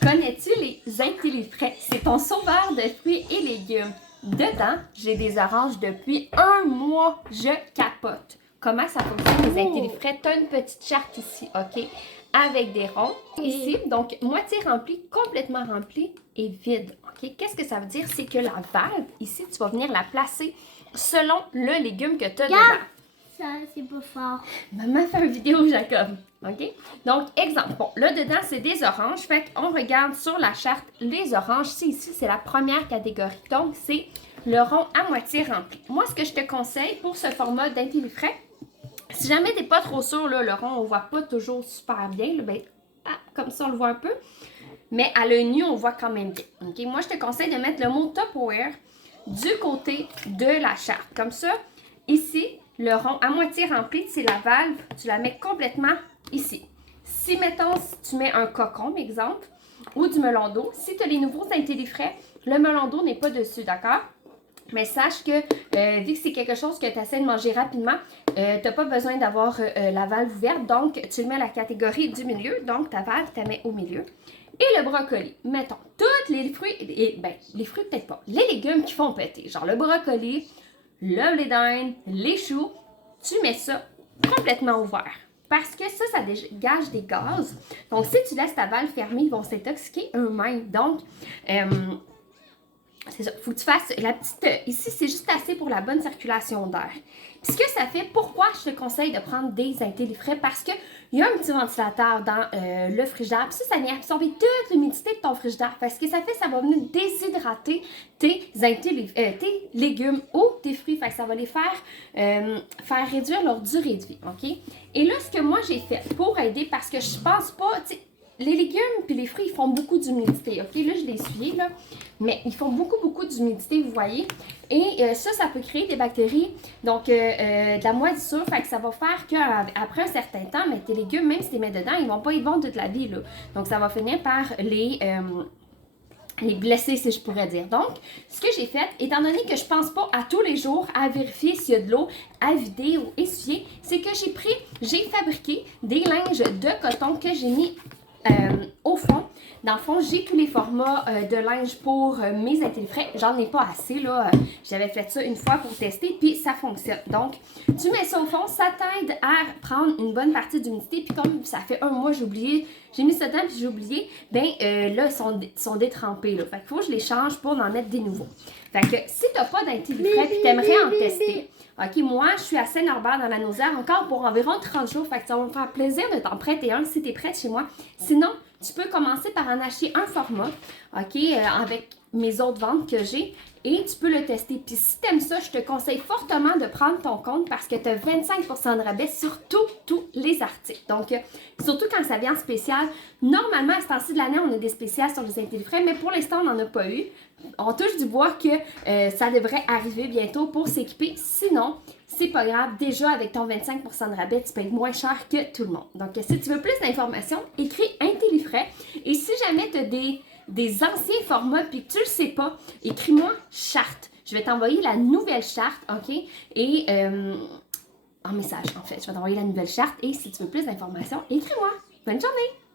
Connais-tu les IntelliFrais? C'est ton sauveur de fruits et légumes. Dedans, j'ai des oranges depuis un mois. Je capote. Comment ça fonctionne les IntelliFrais? Tu as une petite charte ici, OK? Avec des ronds ici. Donc, moitié remplie, complètement remplie et vide. OK? Qu'est-ce que ça veut dire? C'est que la valve, ici, tu vas venir la placer selon le légume que tu as dedans. Ça, c'est pas fort. Maman fait une vidéo, Jacob. OK? Donc, exemple. Bon, là, dedans, c'est des oranges. Fait qu'on regarde sur la charte les oranges. C'est ici, c'est la première catégorie. Donc, c'est le rond à moitié rempli. Moi, ce que je te conseille pour ce format d'IntelliFrais, si jamais tu n'es pas trop sûr, là, le rond, on ne voit pas toujours super bien. Là, ben, comme ça, on le voit un peu. Mais à l'œil nu, on voit quand même bien. OK? Moi, je te conseille de mettre le mot Tupperware du côté de la charte. Comme ça, ici, le rond à moitié rempli, c'est la valve, tu la mets complètement ici. Si, mettons, si tu mets un cocon, exemple, ou du melon d'eau, si tu as les nouveaux IntelliFrais, le melon d'eau n'est pas dessus, d'accord? Mais sache que, vu que c'est quelque chose que tu essaies de manger rapidement, tu n'as pas besoin d'avoir la valve ouverte, donc tu le mets à la catégorie du milieu, donc ta valve, tu la mets au milieu. Et le brocoli, mettons, tous les fruits, les fruits peut-être pas, les légumes qui font péter, genre le brocoli, le blé d'Inde, les choux, tu mets ça complètement ouvert. Parce que ça dégage des gaz. Donc, si tu laisses ta valve fermée, ils vont s'intoxiquer eux-mêmes. Donc, c'est ça. Il faut que tu fasses la petite... ici, c'est juste assez pour la bonne circulation d'air. Puis ce que ça fait, pourquoi je te conseille de prendre des IntelliFrais? Parce qu'il y a un petit ventilateur dans le frigidaire. Puis ça vient absorber toute l'humidité de ton frigidaire. Parce que ça fait, ça va venir déshydrater tes légumes ou tes fruits. Fait que ça va les faire réduire leur durée de vie. OK? Et là, ce que moi j'ai fait pour aider, parce que je pense pas... Les légumes puis les fruits, ils font beaucoup d'humidité, OK? Là, je l'ai essuyé, là. Mais ils font beaucoup d'humidité, vous voyez. Et ça peut créer des bactéries, donc de la moisissure. Fait que ça va faire qu'après un certain temps, mais tes légumes, même si tu les mets dedans, ils vont pas y vendre toute la vie, là. Donc, ça va finir par les blesser, si je pourrais dire. Donc, ce que j'ai fait, étant donné que je pense pas à tous les jours à vérifier s'il y a de l'eau à vider ou essuyer, c'est que j'ai fabriqué des linges de coton que j'ai mis au fond. Dans le fond, j'ai tous les formats de linge pour mes IntelliFrais. J'en ai pas assez, là. J'avais fait ça une fois pour tester, puis ça fonctionne. Donc, tu mets ça au fond, ça t'aide à prendre une bonne partie d'humidité. Puis comme ça fait un mois, j'ai mis ça dedans, puis j'ai oublié, ben là, ils sont détrempés, là. Fait qu'il faut que je les change pour en mettre des nouveaux. Fait que si t'as pas d'IntelliFrais, puis t'aimerais en tester, OK, moi, je suis à Saint-Norbert dans la Nausière encore pour environ 30 jours. Fait que ça va me faire plaisir de t'en prêter un si t'es prête chez moi. Sinon, tu peux commencer par en acheter un format, OK, avec mes autres ventes que j'ai. Et tu peux le tester. Puis si tu aimes ça, je te conseille fortement de prendre ton compte parce que tu as 25% de rabais sur tous les articles. Donc, surtout quand ça vient en spécial. Normalement, à ce temps-ci de l'année, on a des spéciales sur les IntelliFrais, mais pour l'instant, on n'en a pas eu. On touche du bois que ça devrait arriver bientôt pour s'équiper. Sinon, c'est pas grave. Déjà, avec ton 25% de rabais, tu payes moins cher que tout le monde. Donc, si tu veux plus d'informations, écris IntelliFrais. Et si jamais tu as des anciens formats puis que tu le sais pas, écris-moi charte. Je vais t'envoyer la nouvelle charte, OK? Et en message, en fait. Je vais t'envoyer la nouvelle charte et si tu veux plus d'informations, écris-moi. Bonne journée!